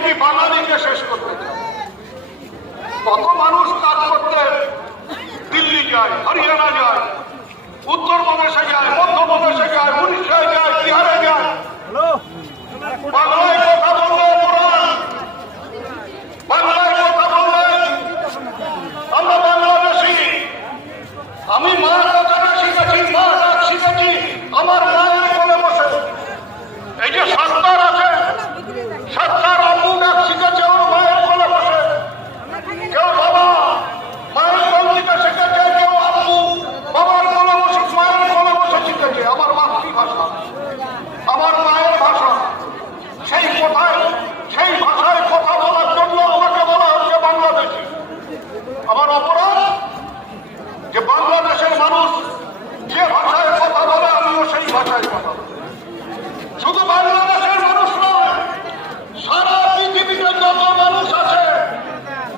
নাকি বাঙালিকে শেষ করতে চায়। কত মানুষ কাজ করতে দিল্লি যায়, হরিয়ানা যায়, উত্তরপ্রদেশে যায়, মধ্যপ্রদেশে যায়, উড়িষ্যায় যায়, বিহারে যায়, বাংলায়